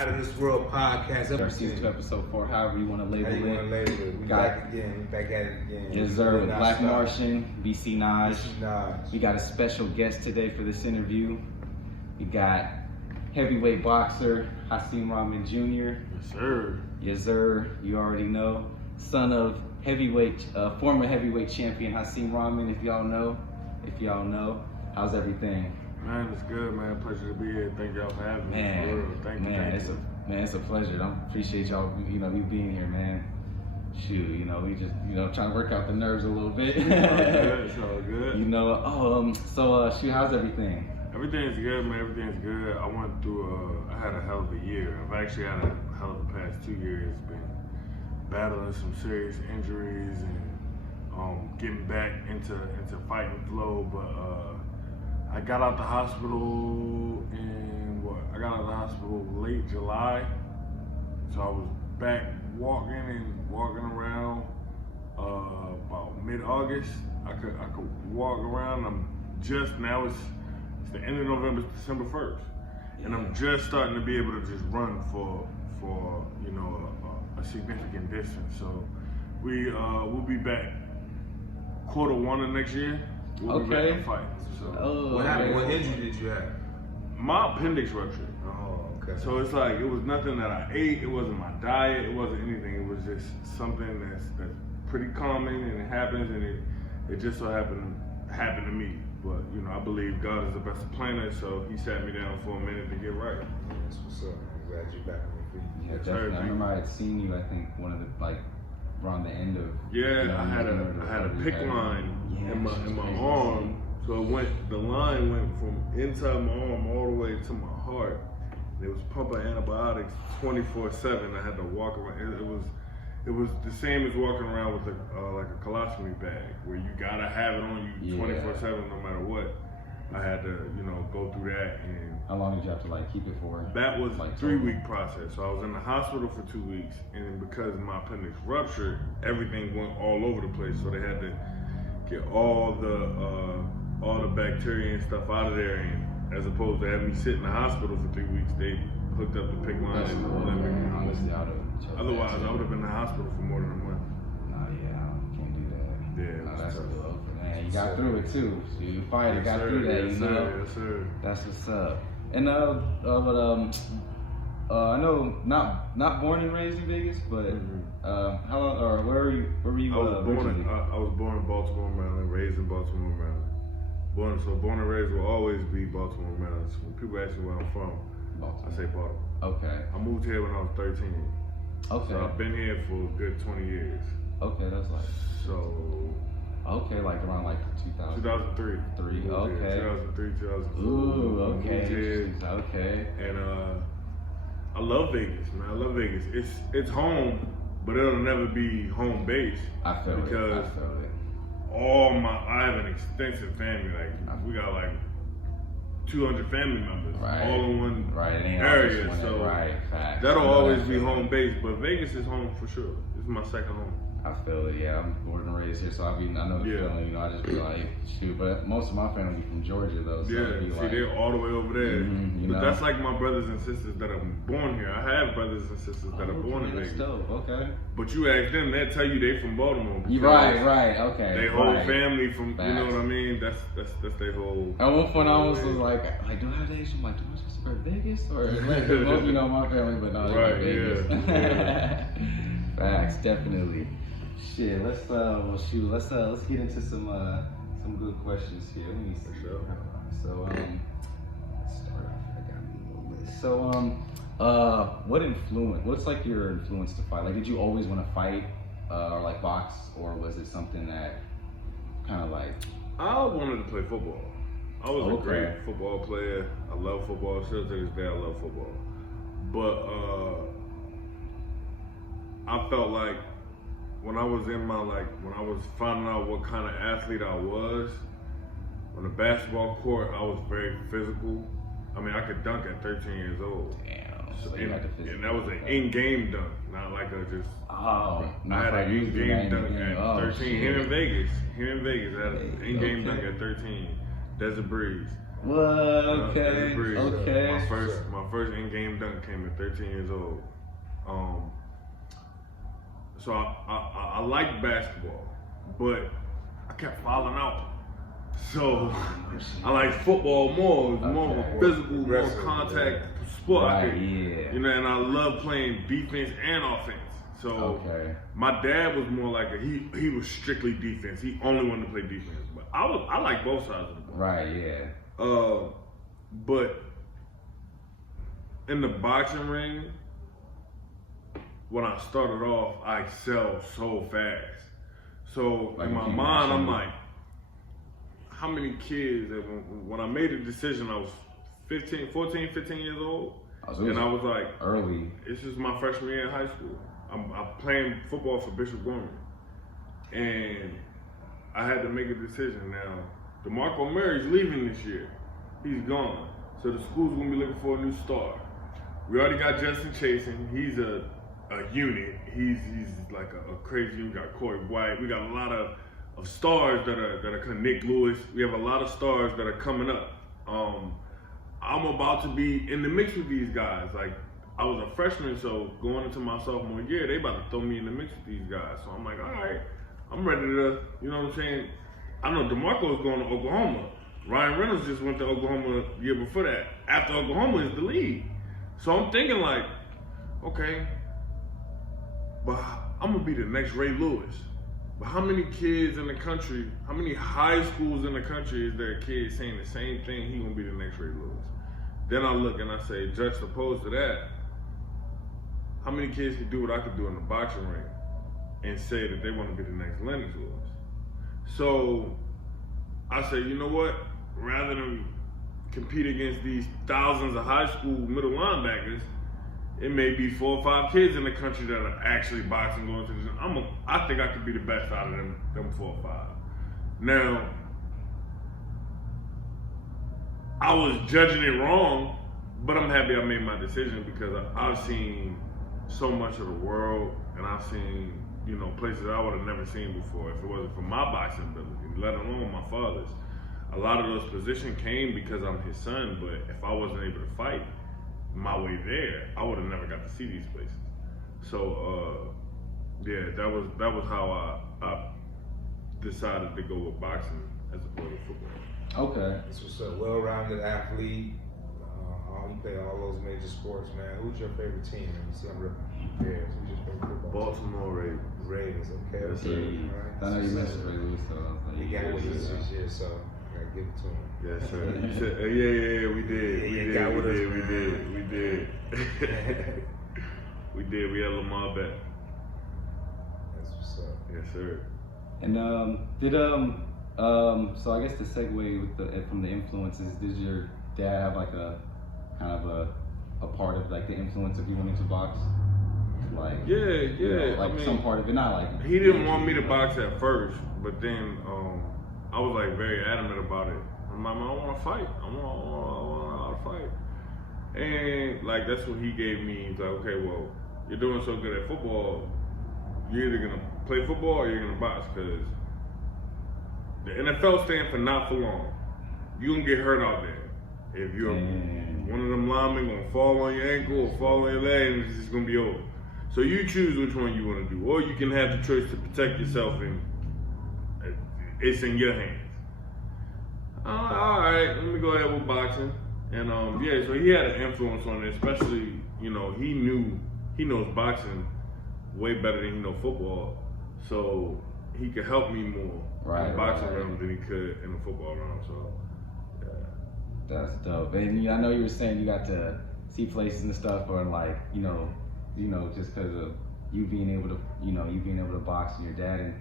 Out of This World podcast. Season 2, episode 4, however you want to label it. We back again. We back at it again. Yes, sir. With Black Martian, BC Naj. Naj. We got a special guest today for this interview. We got heavyweight boxer Hasim Rahman Jr. Yes, sir. Yes, sir. You already know. Son of former heavyweight champion Hasim Rahman. If y'all know, how's everything? Man, it's good, man. Pleasure to be here. Thank y'all for having me. Man, Thank you. It's a pleasure. I appreciate y'all, you being here, man. Shoot, we just, trying to work out the nerves a little bit. It's all good. Shoot, how's everything? Everything's good, man. Everything's good. I went through, I had a hell of a year. I've actually had a hell of the past 2 years. Been battling some serious injuries and getting back into fighting flow, but I got out the hospital late July, so I was back walking around about mid-August. I could walk around. It's the end of November, December 1st, and I'm just starting to be able to just run for a significant distance. So we'll be back Q1 of next year. We'll be back to fight. So what happened? What injury did you have? My appendix ruptured. Oh, okay. So it's like it was nothing that I ate. It wasn't my diet. It wasn't anything. It was just something that's pretty common and it happens, and it just so happened to me. But I believe God is the best planner, so He sat me down for a minute to get right. That's what's up. I'm glad you're back on your feet. Yeah, definitely. I remember I had seen you. I think one of the around the end of. Yeah, I had a pick line in my arm. So the line went from inside my arm all the way to my heart. It was pumping antibiotics 24/7. I had to walk around. It was the same as walking around with like a colostomy bag, where you gotta have it on you 24/7 no matter what. I had to go through that. And how long did you have to keep it for? That was a 3-week process. So I was in the hospital for 2 weeks, and because my appendix ruptured, everything went all over the place. So they had to get all the bacteria and stuff out of there, and as opposed to having me sit in the hospital for 3 weeks, they hooked up the pick line and let me. Otherwise, I would have been in the hospital for more than a month. Nah, yeah, can't do that. Yeah, that's tough. Man, you got through it too. So you finally got through that, Yes, sir. That's what's up. And I know not born and raised in Vegas, but how long or where were you? I was born in Baltimore, Maryland, raised in Baltimore, Maryland. Born and raised will always be Baltimore, Maryland. So when people ask me where I'm from, Baltimore. I say Baltimore. Okay. I moved here when I was 13. Okay. So I've been here for a good 20 years. Okay, that's so. Okay, around 2000. 2003. Okay. 2003, 2004. Ooh, okay. Okay. And I love Vegas, man. I love Vegas. It's home, but it'll never be home base. I feel it. I have an extensive family. We got 200 family members, all in one area. Facts. That'll always be home base, but Vegas is home for sure. It's my second home. I feel it, yeah. I'm born and raised here, so I know the feeling. I just be like, shoot. But most of my family from Georgia, though. So they're all the way over there. But that's like my brothers and sisters that are born here. I have brothers and sisters that are born in Vegas. Okay. But you ask them, they'll tell you they from Baltimore. Right. Okay. They whole family from, you know what I mean? That's their whole. At one point, I almost was like, do I have the age? I'm like, do I just go to Vegas or my family? But no, Vegas. Yeah. Facts, definitely. Shit, let's get into some good questions here. Let me see. Sure. So let's start off. I got a little list. So what's your influence to fight? Did you always want to fight or box, or was it something that kind of I wanted to play football. I was a great football player. I love football. Still to this day, I love football. But I felt like when I was when I was finding out what kind of athlete I was, on the basketball court, I was very physical. I mean, I could dunk at 13 years old. Damn. And that was an in-game dunk, not like a just. Oh. I had an in-game dunk at 13. Here in Vegas, I had an in-game dunk at 13. Desert Breeze. What? Okay. Okay. My first in-game dunk came at 13 years old. So I liked basketball, but I kept falling out. So I like football more. It was more of a physical, more contact sport. Right, yeah. You know, and I love playing defense and offense. So my dad was more like he was strictly defense. He only wanted to play defense. But I like both sides of the ball. Right, yeah. But in the boxing ring, when I started off, I excelled so fast. So like in my mind, I'm like, how many kids, when I made the decision, I was 14, 15 years old. And I was like, early. This is my freshman year in high school. I'm playing football for Bishop Gorman. And I had to make a decision. Now, DeMarco Murray's leaving this year. He's gone. So the school's gonna be looking for a new star. We already got Justin Chasen. He's a unit. He's like a crazy unit. We got Corey White. We got a lot of stars that are coming. Nick Lewis. We have a lot of stars that are coming up. I'm about to be in the mix with these guys. Like, I was a freshman, so going into my sophomore year, they about to throw me in the mix with these guys. So I'm like, all right, I'm ready to, you know what I'm saying? I know DeMarco's going to Oklahoma. Ryan Reynolds just went to Oklahoma the year before that. After Oklahoma is the league. So I'm thinking like, okay, but I'm gonna be the next Ray Lewis. But how many kids in the country, how many high schools in the country is there kids saying the same thing, he gonna be the next Ray Lewis? Then I look and I say, juxtaposed to that, how many kids can do what I could do in the boxing ring and say that they wanna be the next Lennox Lewis? So I say, you know what? Rather than compete against these thousands of high school middle linebackers, it may be 4 or 5 kids in the country that are actually boxing going to the gym. I think I could be the best out of them 4 or 5. Now, I was judging it wrong, but I'm happy I made my decision because I've seen so much of the world and I've seen, you know, places I would have never seen before if it wasn't for my boxing ability, let alone my father's. A lot of those positions came because I'm his son, but if I wasn't able to fight my way there, I would have never got to see these places. So, yeah, that was how I decided to go with boxing as opposed to football. Okay. This was a well-rounded athlete. You play all those major sports, man. Who's your favorite team? You see, I'm ripping pairs. Who's your favorite football team? Baltimore Ravens. Ravens, okay. Yes, sir. Right. I know you mentioned Ray Lewis, though. He got with us this year, so I gotta give it to him. Yes, sir. You said, yeah, we did. Yeah, We got with us, did. man. We did. We had Lamar back. That's what's up. Yes, sir. And so I guess the segue from the influences, did your dad have like a kind of a part of like the influence of you wanting to box? Like Yeah. Like, I mean, some part of it, not like he didn't want me to box at first, but then I was like very adamant about it. I'm like, I want to fight. I want to fight. And like that's what he gave me. He's like, okay, well, you're doing so good at football, you're either gonna play football or you're gonna box, because the NFL stands for not for long. You gonna get hurt out there. If you're one of them linemen gonna fall on your ankle or fall on your leg, and it's just gonna be over. So you choose which one you want to do, or you can have the choice to protect yourself, and it's in your hands. All right, let me go ahead with boxing, and yeah. So he had an influence on it, especially he knows boxing way better than he knows football, so he could help me more in the boxing realm than he could in the football realm. So yeah, that's dope. And I know you were saying you got to see places and stuff, or like just because of you being able to box and your dad. And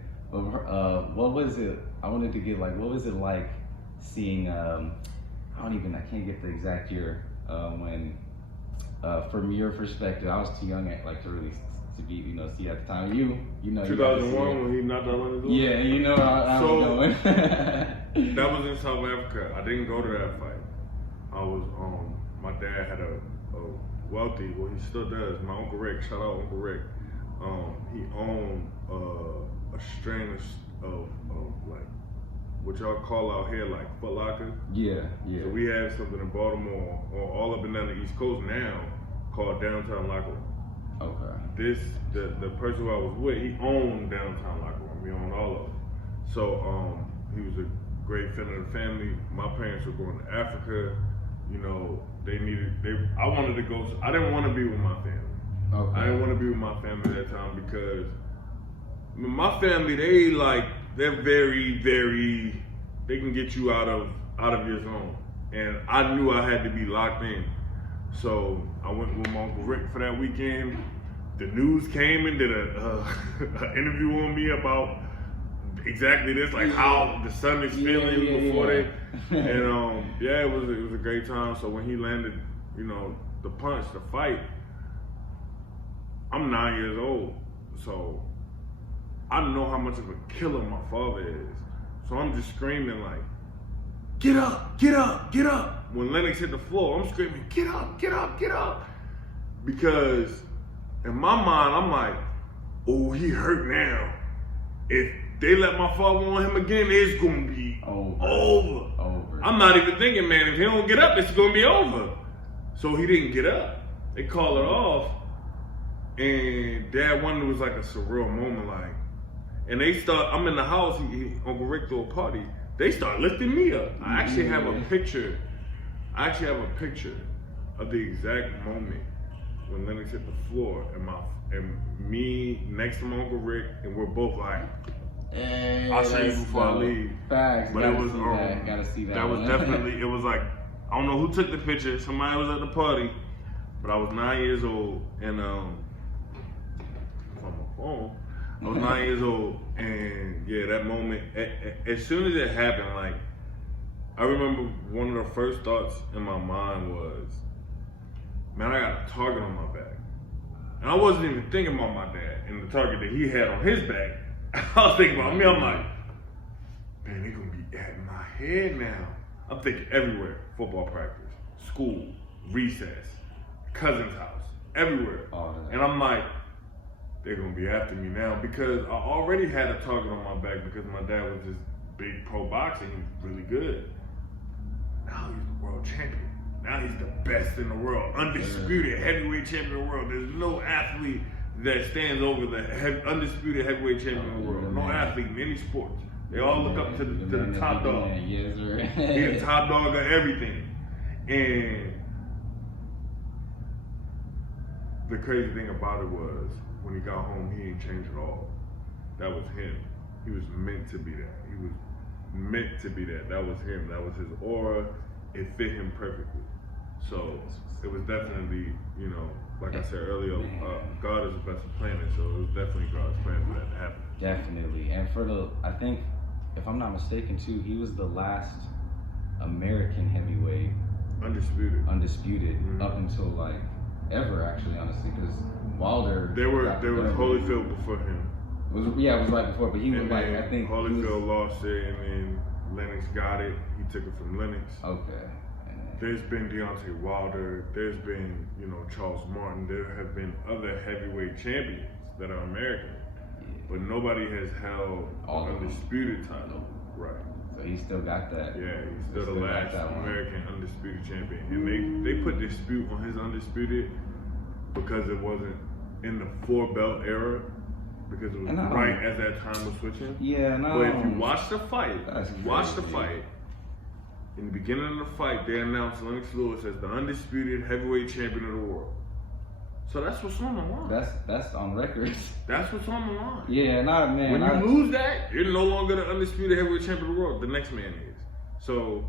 what was it? I wanted to get like, what was it like seeing? I can't get the exact year when. From your perspective, I was too young to really see at the time. You 2001 when he knocked out Lennox Lewis? Yeah, I was knowing. That was in South Africa. I didn't go to that fight. I was my dad had a wealthy, well he still does, my Uncle Rick, shout out Uncle Rick. He owned a string of like what y'all call out here like Foot Locker. Yeah. So we have something in Baltimore or all up and down the East Coast now called Downtown Locker Room. Okay. The person who I was with, he owned Downtown Locker Room. We owned all of them. So he was a great friend of the family. My parents were going to Africa. You know, I wanted to go. I didn't want to be with my family. Okay. I didn't want to be with my family that time because my family, they're very, very, they can get you out of your zone. And I knew I had to be locked in. So I went with my Uncle Rick for that weekend. The news came and did an interview on me about exactly this, like how the son is feeling before they, and it was a great time. So when he landed, you know, the punch, the fight, I'm 9 years old, so I know how much of a killer my father is. So I'm just screaming like, get up, get up, get up. When Lennox hit the floor, I'm screaming, get up, get up, get up. Because in my mind, I'm like, oh, he hurt now. If they let my father on him again, it's gonna be over. I'm not even thinking, man, if he don't get up, it's gonna be over. So he didn't get up. They call it off. And Dad wondered, it was like a surreal moment, like, and I'm in the house, Uncle Rick threw a party. They start lifting me up. I actually have a picture of the exact moment when Lennox hit the floor and me next to my Uncle Rick, and we're both like, I'll show you before I leave. Facts. But it was gotta see that. That was definitely, it was like, I don't know who took the picture. Somebody was at the party, but I was 9 years old, and on my phone, I was 9 years old, and yeah, that moment, as soon as it happened, like, I remember one of the first thoughts in my mind was, man, I got a target on my back. And I wasn't even thinking about my dad and the target that he had on his back. I was thinking about me. I'm like, man, they're gonna be at my head now. I'm thinking everywhere. Football practice, school, recess, cousin's house, everywhere. And I'm like, they're gonna be after me now because I already had a target on my back because my dad was this big pro boxer. He was really good. Now he's the world champion. Now he's the best in the world. Undisputed heavyweight champion of the world. There's no athlete that stands over the undisputed heavyweight champion of the world. No athlete in any sports. They all look up to the top dog. Yes, sir. He's the top dog of everything. And the crazy thing about it was, when he got home, he didn't change at all. That was him. He was meant to be that. He was meant to be that. That was him. That was his aura. It fit him perfectly. So it was definitely, you know, like I said earlier, God is the best planner. So it was definitely God's plan for that to happen. Definitely. And I think, if I'm not mistaken too, he was the last American heavyweight. Undisputed. Up until like ever, actually, honestly, because Wilder. There was Holyfield before him. It was right before, but he was like, I think Holyfield lost it, and then Lennox got it. He took it from Lennox. Okay. There's been Deontay Wilder. There's been, you know, Charles Martin. There have been other heavyweight champions that are American, but nobody has held the undisputed title. Right. So he still got that. Yeah, he's still the last American undisputed champion. And they put dispute on his undisputed because it wasn't in the 4-belt era, because it was right as that time was switching. Yeah, no. But if you watch the fight, in the beginning of the fight, they announced Lennox Lewis as the undisputed heavyweight champion of the world. So that's what's on the line. That's on record. That's what's on the line. Yeah, man. When you lose that, you're no longer the undisputed heavyweight champion of the world. The next man is. So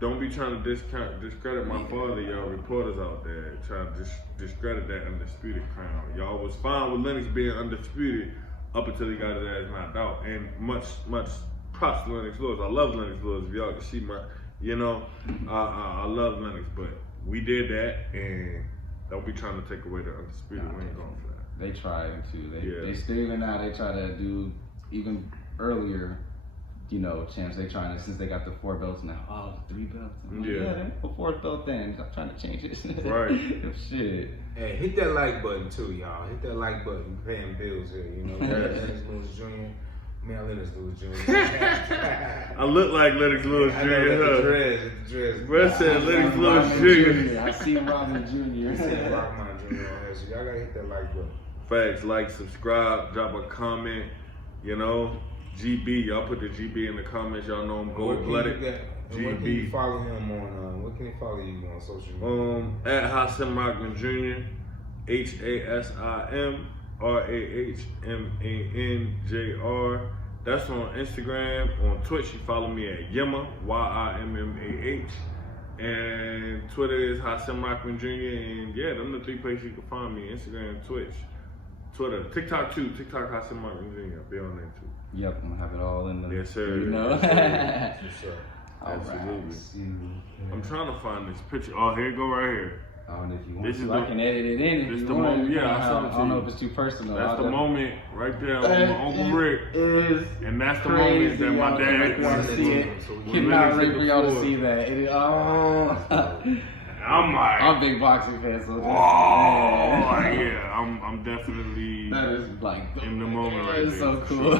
don't be trying to discredit my father, y'all reporters out there, trying to discredit that undisputed crown. Y'all was fine with Lennox being undisputed up until he got his ass knocked out. And much props to Lennox Lewis. I love Lennox Lewis. If y'all can see my, you know, I love Lennox, but we did that, and don't be trying to take away the undisputed. We ain't going for that. They tried to. They still, even now, they try to do even earlier, you know, champs. They trying to, since they got the 4 belts now, 3 belts. They put 4th belt then. I'm trying to change it. Right. Shit. Hey, hit that like button too, y'all. Hit that like button. Paying bills here, you know. Lennox Lewis Jr. Man, Lennox Lewis Jr. I look like Lennox Lewis Jr. I know the dreads. Bro said Lennox Lewis Jr. Hasim Rahman Jr. Hasim Rahman Jr. on here, so y'all gotta hit that like button. Facts, like, subscribe, drop a comment, you know. GB, y'all put the GB in the comments. Y'all know I'm gold-blooded. Where can you follow him on? Where can he follow you on social media? At Hasim Rahman Jr. HASIMRAHMANJR. That's on Instagram. On Twitch, you follow me at Yimma, YIMMAH. And Twitter is Hasim Rahman Jr. And yeah, them the 3 places you can find me: Instagram, Twitch, Twitter, TikTok too. TikTok Hasim Rahman Jr. Be on there too. Yep, I'm gonna have it all in the. Yes, sir. You know. Yes, sir. Absolutely. I'm trying to find this picture. Oh, here it go right here. And if you want This to, is I can edit it in. This If the you want. moment. Yeah, I saw it to I don't know you. if it's too personal. That's the moment right there with my Uncle Rick. Is And that's the crazy, moment that my y'all. dad Y'all wanted to to see see. it. Cannot wait for y'all to see that. It is, I'm like, I'm a big boxing fan, so just, yeah, I'm definitely that is like in the moment right It's there. so cool.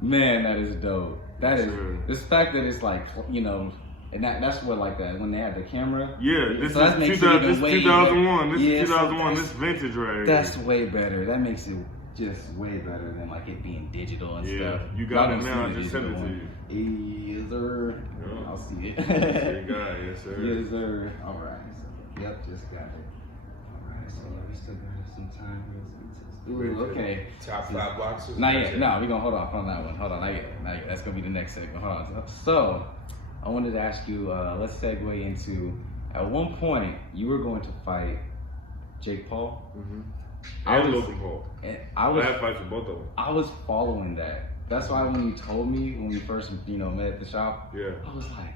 Man, that is dope. That is this fact that it's like, you know, and that's what like that when they had the camera. Yeah, this So that is makes 2000, it this even way 2001. This yeah, is so 2001. that's- This vintage right here. That's way better. That makes it just way better than like it being digital and Yeah, stuff. you got Y'all it don't now. I see the just sent it digital to one. Yes, sir. Yeah. I'll see it. There you got it, yes, sir. Yes, sir. All right. So, yep, just got it. All right. So we still got some time. Ooh, okay. Top 5 boxers? Not yet. No, we're gonna hold off on that one. Hold on, not yet. Not yet. That's gonna be the next segment. Hold on. So, I wanted to ask you. Let's segue into. At one point, you were going to fight Jake Paul. Mm-hmm. I And was- Logan Paul. And I had fights with both of them. I was following that. That's why when you told me when we first, met at the shop, Yeah. I was like,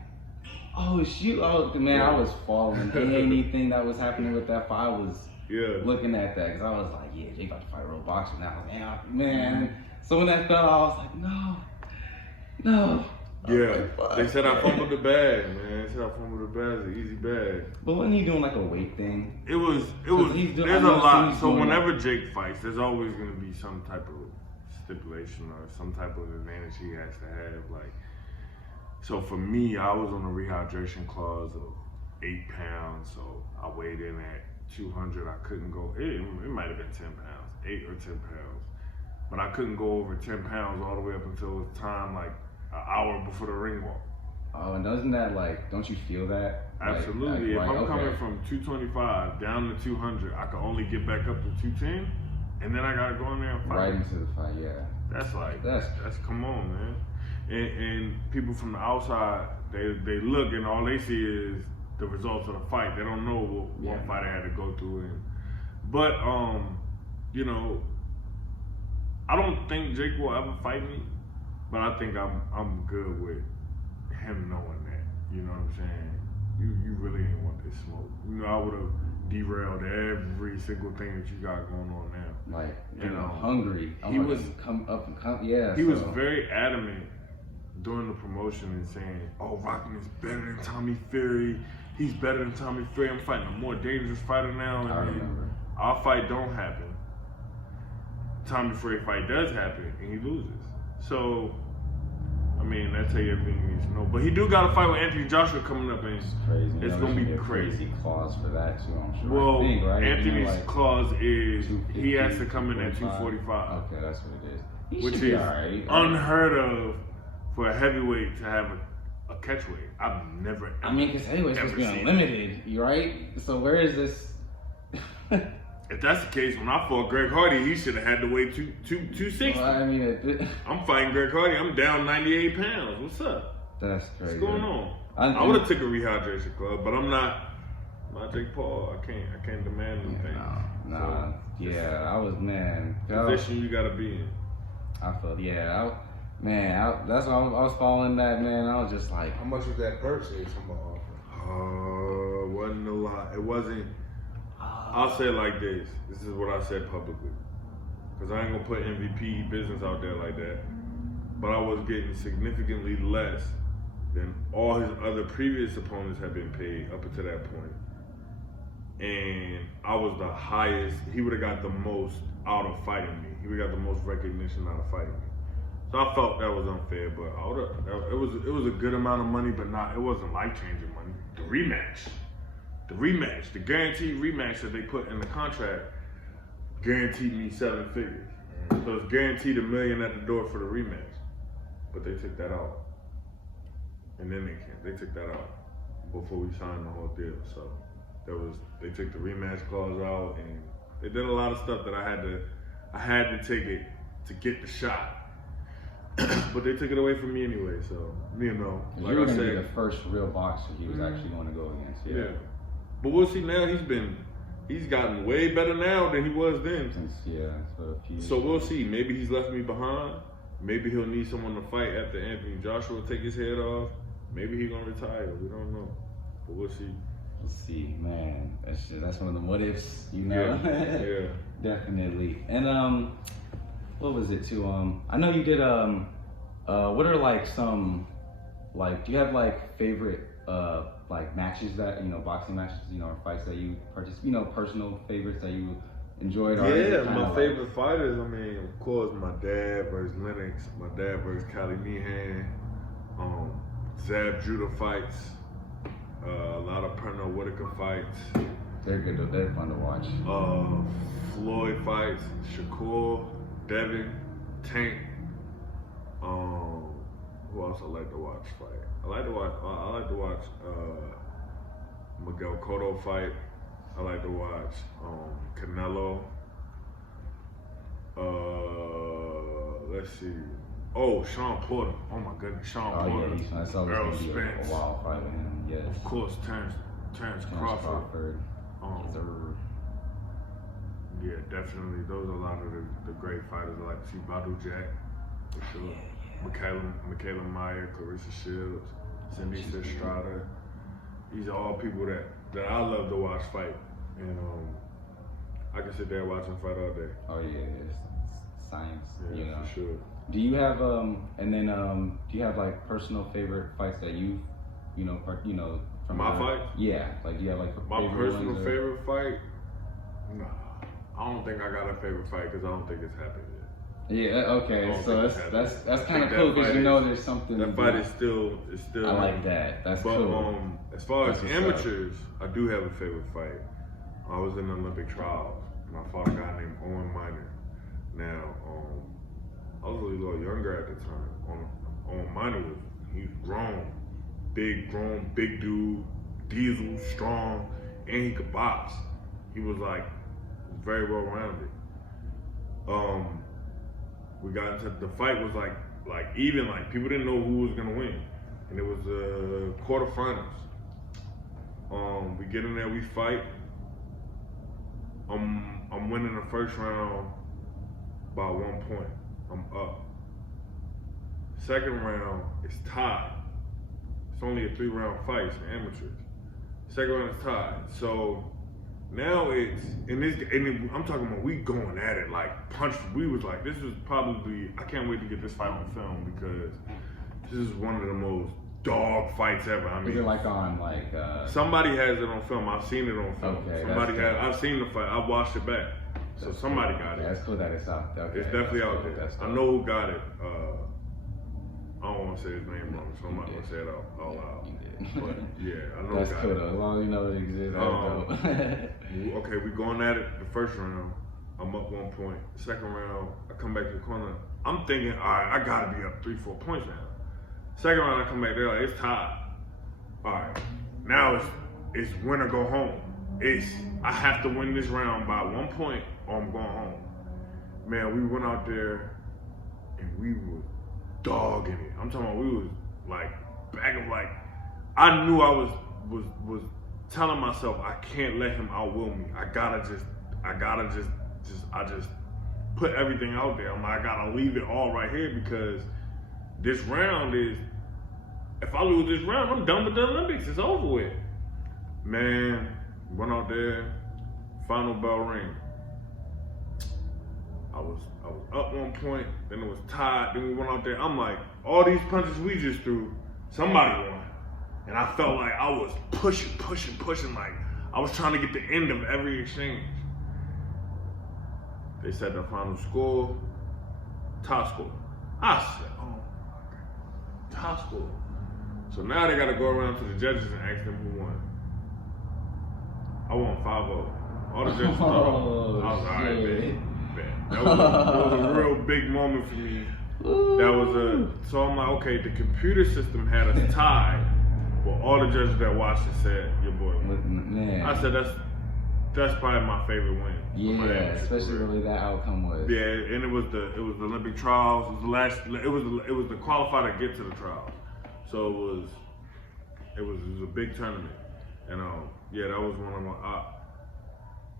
oh shoot, man, I was following anything that was happening with that fight. I was looking at that because I was like, yeah, Jake about to fight a real boxer now. Man. So when that fell, I was like, no. Yeah, they said I fumbled the bag, man. They said I fumbled the bag. It's an easy bag. But wasn't he doing like a weight thing? It was. he's doing- There's I a know lot. he's So doing whenever Jake fights, there's always gonna be some type of stipulation or some type of advantage he has to have. Like, so for me, I was on a rehydration clause of 8 pounds. So I weighed in at 200. I couldn't go. It might have been 10 pounds, 8 or 10 pounds, but I couldn't go over 10 pounds all the way up until it's time, like an hour before the ring walk. Oh, and doesn't that don't you feel that? Absolutely. Like, if I'm coming okay. from 225 down to 200, I can only get back up to 210, and then I gotta go in there and fight. Right into the fight, yeah. That's like That's come on, man. And people from the outside, they look and all they see is the results of the fight. They don't know what one fight I had to go through. But you know, I don't think Jake will ever fight me, but I think I'm good with him knowing that. You know what I'm saying? You really ain't want this smoke. You know, I would have derailed every single thing that you got going on now. Like, You know, hungry. he was come up and come. He was very adamant during the promotion and saying, "Oh, Rockin' is better than Tommy Fury. He's better than Tommy Fury. I'm fighting a more dangerous fighter now." And I then remember. our fight don't happen. Tommy Fury fight does happen, and he loses. So, I mean, that's how you everything needs to know. But he do got a fight with Anthony Joshua coming up, and It's crazy. it's gonna be crazy. Clause for that too, I'm sure. Well, I think, right? Anthony's clause is 250, he has to come in at 245. Okay, that's what it is. He Which should be is alright. unheard of for a heavyweight to have a catchweight. I've never. I mean, because heavyweight's supposed to be ever seen unlimited, you right? So where is this? If that's the case, when I fought Greg Hardy, he should have had to weigh 260. Well, I mean, I'm fighting Greg Hardy. I'm down 98 pounds. What's up? that's crazy. What's going on? I would have took a rehydration club, but I'm not Jake Paul. I can't demand anything. Nah. Yeah, I was, man. Position you gotta be in. I felt, that's why I was following that, man. I was just like, How much was that purse they talking about offering? Wasn't a lot. It wasn't. I'll say it like this. This is what I said publicly. Because I ain't gonna put MVP business out there like that. But I was getting significantly less than all his other previous opponents had been paid up until that point. And I was the highest. He would have got the most out of fighting me. He would have got the most recognition out of fighting me. So I felt that was unfair, but it was a good amount of money, but it wasn't life-changing money. The rematch, the guaranteed rematch that they put in the contract guaranteed me 7 figures. So it's guaranteed $1 million at the door for the rematch. But they took that out. And then they took that out before we signed the whole deal. So they took the rematch clause out, and they did a lot of stuff that I had to take it to get the shot. But they took it away from me anyway, so you know. Like you were gonna be the first real boxer he was actually going to go against. Yeah. But we'll see now. He's gotten way better now than he was then. So we'll see. Maybe he's left me behind. Maybe he'll need someone to fight after Anthony Joshua take his head off. Maybe he's gonna retire. We don't know. But we'll see. We'll see, man. That's one of the what ifs, you know. Yeah. Definitely. And what was it too? I know you did what are like some do you have like favorite like matches that boxing matches, or fights that you participate, personal favorites that you enjoyed? Yeah, my favorite fighters, I mean, of course, my dad versus Lennox, my dad versus Cali Meehan, Zab Judah fights, a lot of Pernell Whitaker fights. They're good, they're fun to watch. Floyd fights, Shakur, Devin, Tank. Who else I like to watch fight? I like to watch Miguel Cotto fight. I like to watch Canelo. Let's see. Oh, Sean Porter. Oh my goodness, Sean Porter. Yeah, that's always Errol gonna be Spence. A wild fight with him. Yes. Of course, Terrence Crawford. Yeah, definitely. Those are a lot of the great fighters. I like to see Badu Jack, for sure. Yeah. Michaela Meyer, Clarissa Shields, Cindy Estrada. These are all people that I love to watch fight. And I can sit there and watch them fight all day. Oh yeah, it's science. Yeah, for sure. Do you have do you have like personal favorite fights that you from my fights? Yeah, like do you have like my personal favorite fight? Nah, I don't think I got a favorite fight because I don't think it's happened yet. Yeah, okay, so that's kind of cool because there's something. That fight is still. I like that. That's but, cool. As far as amateurs, I do have a favorite fight. I was in the Olympic trials and I fought a guy named Owen Minor. Now, I was a little younger at the time. Owen Minor he's grown, big dude, diesel, strong, and he could box. He was very well rounded. We got into the fight was like even, people didn't know who was gonna win, and it was quarterfinals. We get in there, we fight. I'm winning the first round by 1 point. I'm up. Second round is tied. It's only a 3-round fight, it's an amateur. Second round is tied. So now I'm talking about we going at it punch. We was this is probably, I can't wait to get this fight on film because this is one of the most dog fights ever. I mean, is it somebody has it on film. I've seen it on film. Okay, I've seen the fight. I've watched it back. So somebody got it. That's cool that it's out there. Okay, it's definitely out there. I know who got it. I don't want to say his name wrong, so I'm not going to say it out loud. But yeah, I know that's who got cool it. though. As long as you know it exists. Okay, we going at it the first round. I'm up 1 point. Second round, I come back to the corner. I'm thinking, all right, I got to be up 3-4 points now. Second round, I come back there, it's tied. All right, now it's win or go home. I have to win this round by 1 point or I'm going home. Man, we went out there and we were dogging it. I'm talking about we was back of I knew I was telling myself I can't let him outwill me. I just put everything out there. I'm I gotta leave it all right here because this round is, if I lose this round, I'm done with the Olympics. It's over with. Man, went out there, final bell ring. I was up 1 point, then it was tied, then we went out there. I'm all these punches we just threw, somebody won. And I felt like I was pushing. I was trying to get the end of every exchange. They said the final score, top score, I said, oh my God, top score. So now they got to go around to the judges and ask them who won. I won 5-0. All the judges thought I was all right, bet. That was a real big moment for me. So I'm like, okay, the computer system had us tied, but all the judges that watched it said, your boy won. Man. I said, that's probably my favorite win. Yeah, especially the way that outcome was. Yeah, and it was the Olympic trials. It was the qualifier to get to the trials. So it was a big tournament, and yeah, that was one of my.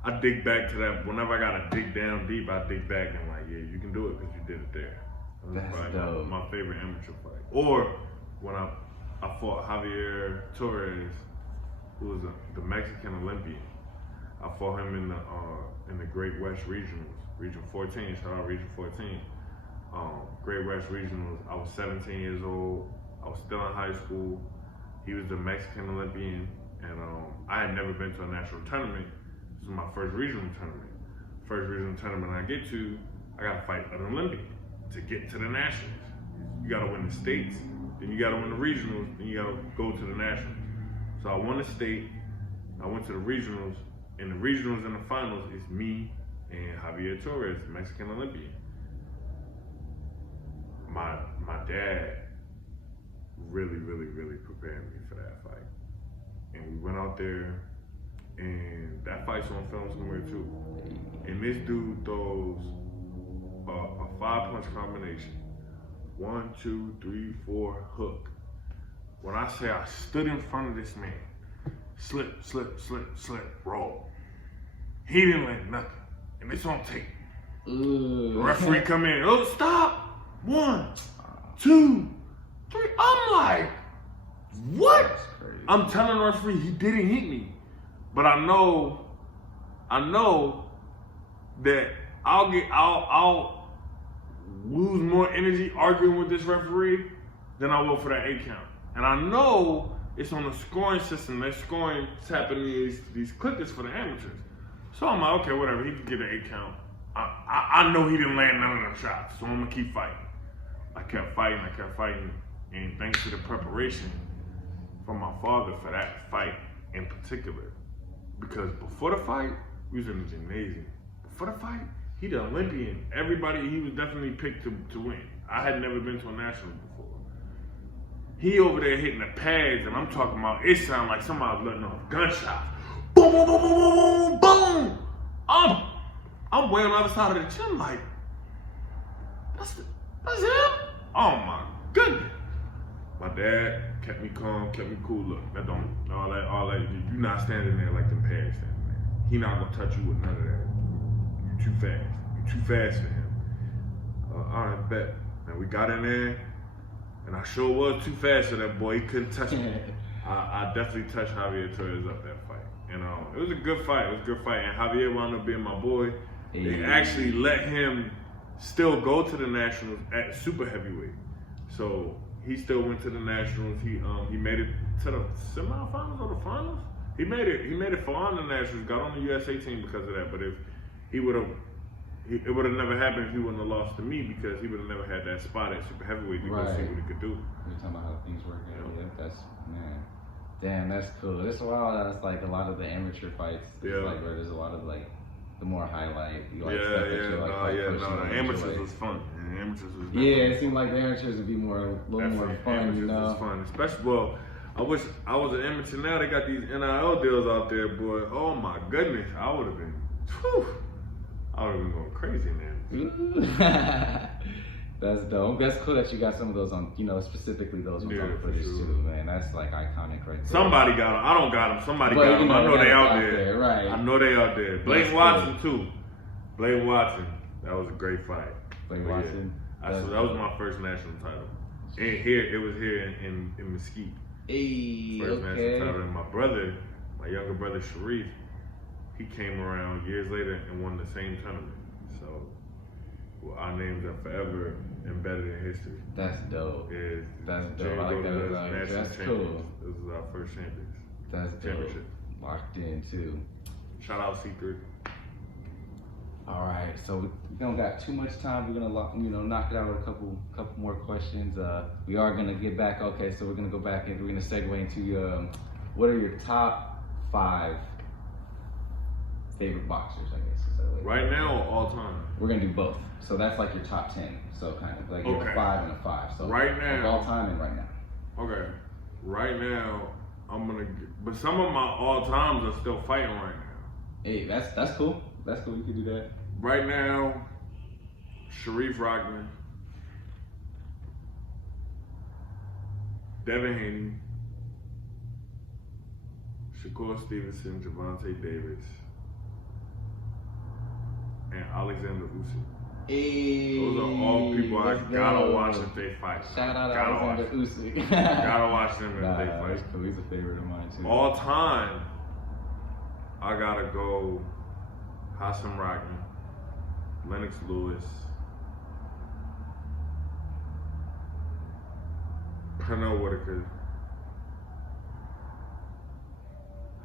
I dig back to that. Whenever I gotta dig down deep, I dig back and like, yeah, you can do it because you did it there. That's dope. My favorite amateur fight. Or when I fought Javier Torres, who was the Mexican Olympian. I fought him in the Great West Regionals, Region 14. Shout out Region 14. Great West Regionals. I was 17 years old. I was still in high school. He was the Mexican Olympian, and I had never been to a national tournament. This was my first regional tournament. First regional tournament I get to, I gotta fight an Olympian to get to the nationals. You gotta win the states, then you gotta win the regionals, then you gotta go to the nationals. So I won the state, I went to the regionals, and the regionals and the finals is me and Javier Torres, Mexican Olympian. My dad really prepared me for that fight. And we went out there, and that fight's on film somewhere too. And this dude throws a 5-punch combination. 1, 2, 3, 4, hook. When I say I stood in front of this man, slip, roll. He didn't land nothing. And it's on tape. The referee come in, oh, stop. 1, 2, 3. I'm like, what? I'm telling the referee he didn't hit me. But I know that I'll lose more energy arguing with this referee than I will for that 8 count. And I know it's on the scoring system. They're scoring, tapping these clickers for the amateurs. So I'm like, okay, whatever. He can get an 8 count. I know he didn't land none of them shots, so I'm gonna keep fighting. I kept fighting, and thanks to the preparation from my father for that fight in particular, because before the fight, we was in the gymnasium. Before the fight, he the Olympian. He was definitely picked to win. I had never been to a national before. He over there hitting the pads, and I'm talking about, it sounded like somebody was letting off gunshots. Boom, boom, boom, boom, boom, boom. I'm way on the other side of the gym, like, that's him? Oh my goodness. My dad kept me calm, kept me cool. Look, all that, you not standing there like them pads standing there. He not gonna touch you with none of that. You too fast. You too fast for him. All right, bet. And we got in there, and I sure was too fast for that boy. He couldn't touch me. I definitely touched Javier Torres up that fight. And it was a good fight. And Javier wound up being my boy. They actually let him still go to the nationals at super heavyweight. So he still went to the nationals. He made it to the semifinals or the finals. He made it far on the nationals. Got on the USA team because of that. But if it would have never happened if he wouldn't have lost to me, because he would have never had that spot at super heavyweight to go see what he could do. You're talking about how things work out. Yeah, that's, man. Damn, that's cool. It's wild. That's like a lot of the amateur fights. It's like where there's a lot of like the more highlight. You like stuff that you're like the amateurs was fun. The amateurs was it seemed like the amateurs would be a little more fun, you know. Was fun, especially I wish I was an amateur. Now they got these NIL deals out there, boy. Oh my goodness, I would have been going crazy, man. That's dope. That's cool that you got some of those on, specifically those on footage too, man. That's like iconic right there. Somebody got them. I don't got them. Somebody got them. I know they out there. Right. I know they out there. Blaine Watson too. Blaine Watson. That was a great fight. Blaine Watson. Yeah. That was my first national title. And it was here in Mesquite. First national title. And my younger brother Sharif, he came around years later and won the same tournament. So our names are forever embedded in history. That's dope. That's dope. I like that. That's cool. This is our first champions. That's dope. Locked in too. Shout out C3. All right, so we don't got too much time. We're gonna, knock it out with a couple more questions. We are gonna get back. Okay, so we're gonna go back and we're gonna segue into what are your top 5 favorite boxers? I guess is that the way Right now or all time? we're gonna do both. So that's like your top 10. So kind of like you have a 5 and a 5. So Right now, like all time and right now. Okay, right now I'm gonna. But some of my all times are still fighting right now. Hey, that's cool. That's cool. You can do that. Right now, Sharif Rockman, Devin Haney, Shakur Stevenson, Javante Davis, and Alexander Usyk. Hey, Those are all people I let's gotta go. watch if they fight. Shout out Gotta Alexander watch. Usyk. Gotta watch them if Nah, they that's fight. cool. He's a favorite of mine too. All time, I gotta go Hasim Rahman, Lennox Lewis, Pernell Whitaker,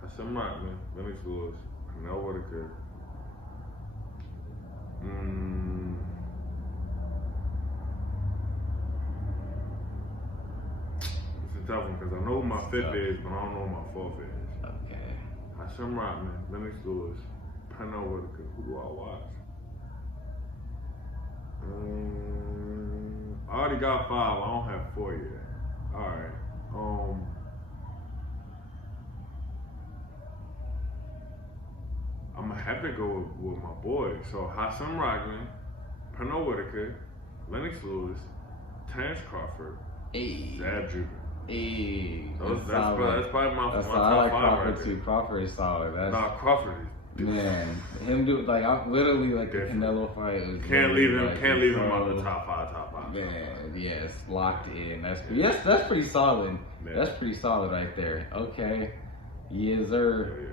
Hasim Rahman, Lennox Lewis, Pernell Whitaker. It's a tough one because I know who my 5th is, but I don't know who my 4th is. Okay. Hasim Rahman, Lennox Lewis, Pernell Whitaker. Who do I watch? I already got 5. I don't have 4 yet. All right. I'm gonna have to go with my boy. So Hasim Rahman, Pernell Whitaker, Lennox Lewis, Terrence Crawford, Hey. Zab Judah. Hey. That's solid. probably my That's top solid. I like 5 Crawford right too. Crawford is solid. That's Nah, Crawford is. man. Him do like I'm literally like the Different. Canelo fight. Was Can't leave him. like, Can't leave him so- out the top 5. Man, yes, locked in. That's pretty solid. Yeah. That's pretty solid right there. Okay, yes Yeah, sir. yeah.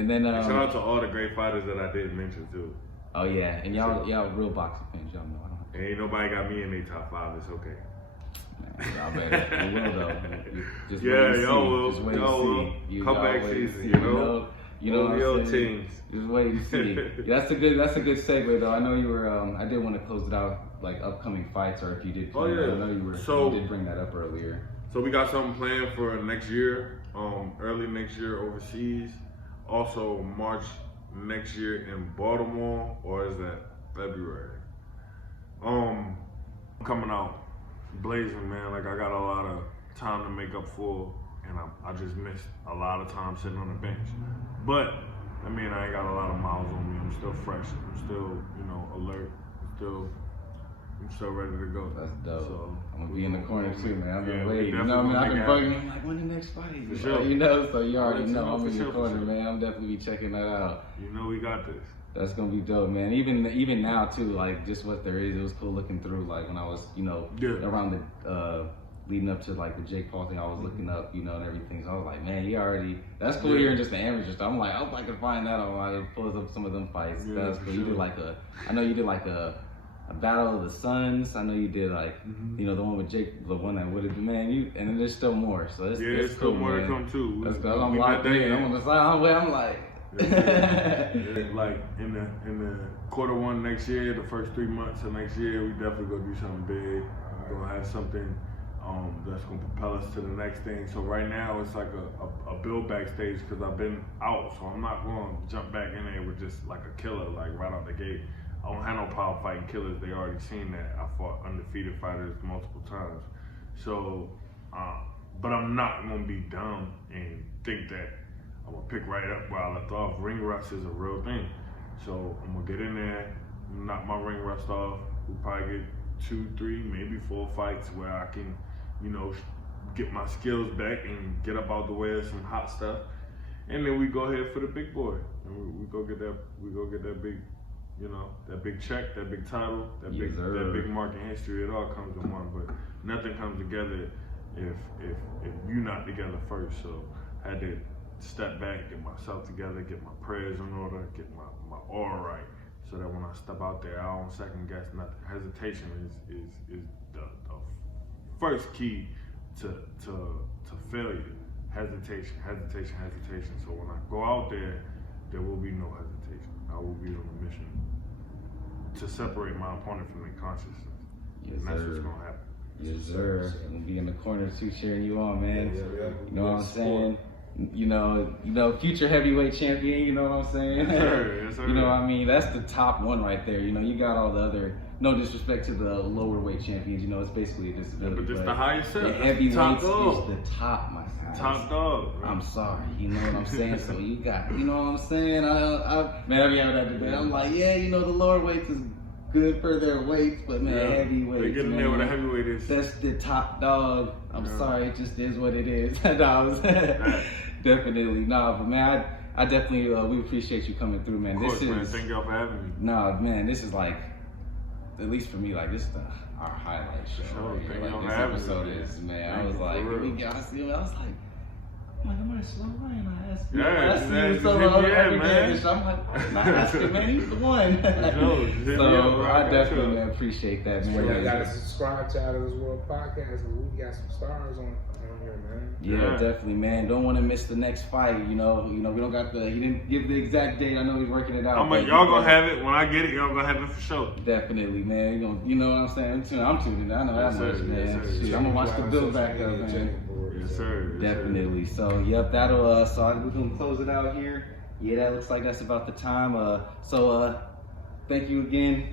And then Shout out to all the great fighters that I didn't mention too. oh yeah, and y'all real boxing fans, y'all know. I don't have And ain't nobody got me in their top 5. It's okay. to, y'all better. You will though. Just Yeah, wait and y'all see. will. Just wait Y'all and will. see. Comeback y'all wait and season, see, you know? You know what Real I'm saying? teams. Just wait and see. That's a good segue though. I know you were. I did want to close it out like upcoming fights, or if you did. Oh, yeah. I know you were. So- you did bring that up earlier. So we got something planned for next year, early next year overseas. Also March next year in Baltimore, or is that February? Coming out blazing, man. Like I got a lot of time to make up for, and I just missed a lot of time sitting on the bench. But I mean, I ain't got a lot of miles on me. I'm still fresh. I'm still, alert. I'm still ready to go. That's dope. So, I'm gonna be in the corner too, man. I've been yeah, waiting. we You know what I mean? I've definitely been make it bugging. I'm like, when the next fight? For sure. You know, so you already let you know know I'm for in sure, the for corner, sure. man. I'm definitely be checking that out. You know we got this. That's gonna be dope, man. Even now too, like just what there is, it was cool looking through. Like when I was, Yeah. around the leading up to like the Jake Paul thing, I was looking up, and everything. So I was like, man, he already. That's cool Yeah. hearing just the amateur stuff. I'm like, I hope I can find that on. I pulls up some of them fights. Yeah, That's for cool. You sure. did like I know you did like a Battle of the Suns. I know you did like, the one with Jake, the one that would have been, man. And then there's still more. So it's There's cool, still more man. to come too. That's cool. I'm We locked not there in. yet. I'm on the side. I'm like. Like in the Q1 next year, the first 3 months of next year, we definitely gonna do something big. We're gonna have something that's gonna propel us to the next thing. So right now it's like a build back stage because I've been out, so I'm not gonna jump back in there with just like a killer like right out the gate. I don't have no power fighting killers. They already seen that. I fought undefeated fighters multiple times. So, but I'm not gonna be dumb and think that I'm gonna pick right up where I left off. Ring rust is a real thing. So I'm gonna get in there, knock my ring rust off. We'll probably get 2, 3, maybe 4 fights where I can, get my skills back and get up out the way of some hot stuff. And then we go ahead for the big boy. And we go get that big, that big check, that big title, that big mark in history. It all comes in one, but nothing comes together if you're not together first. So I had to step back, get myself together, get my prayers in order, get my aura right, so that when I step out there, I don't second guess nothing. Hesitation is the first key to failure. Hesitation. So when I go out there, there will be no hesitation. I will be on a mission to separate my opponent from their consciousness. Yes, And that's sir. what's gonna happen. Yes, sir. I'm gonna be in the corner too, cheering you on, man. Yeah. You know what I'm saying? You know, future heavyweight champion. You know what I'm saying? Yes, sir. Yes, sir. You know what I mean? That's the top one right there. You know, you got all the other. No disrespect to the lower weight champions. You know, it's basically a disability. But this the highest set. The That's the heavyweights top is dog. the top, my guys. Top dog. I'm sorry, you know what I'm saying? So you got, you know what I'm saying? Man, I be having that debate. I'm like, yeah, you know, the lower weights is good for their weights, but man, heavyweights, They get in there with a heavyweight is. that's the top dog. I'm sorry, it just is what it is. Definitely, nah, but man, I definitely, we appreciate you coming through, man. Of course, This man. is, Thank y'all for having me. nah, man, this is like, at least for me, like this is our highlight show. Sure, Right here. thank y'all Like for this having me, episode man. is, man. Thank I was you, like, for when we real. got to, I was like, am I slow? Why ain't I asking? Yeah, I see him just so hit me up, every day, man. bitch. I'm like, I'm not asking, man. He's the one. Sure, just hit me up, So bro. I got definitely you. man, appreciate that, man. Y'all gotta subscribe to Out of This World podcast. We got some stars on here, man. Yeah, Yeah. definitely, man. Don't want to miss the next fight. You know, we don't got the. He didn't give the exact date. I know he's working it out. but Y'all gonna have it when I get it. Y'all gonna have it for sure. Definitely, man. You know what I'm saying? I'm tuning in. I know Yes, that much, sir. man. Yes, sir. Shoot, I'm gonna watch the build back up, Social media man. checking board, Yes, sir. Yes, sir. Definitely. So, yep, that'll. So we're gonna close it out here. Yeah, that looks like that's about the time. Thank you again,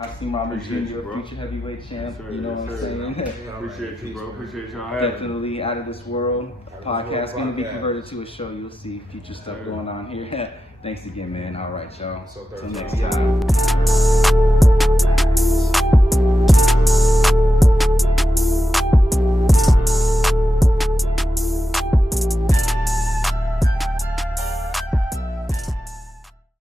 Hasim Rahman Appreciate Jr, you, bro. future heavyweight champ. Yes, sir. You know what I'm Yes, sir. saying? Appreciate you, bro. Appreciate y'all having me. Definitely Out of This World Out of This podcast World gonna be podcast. converted to a show. You'll see future stuff Sir. going on here. Thanks again, man. All right, y'all. So Till Thursday. next time.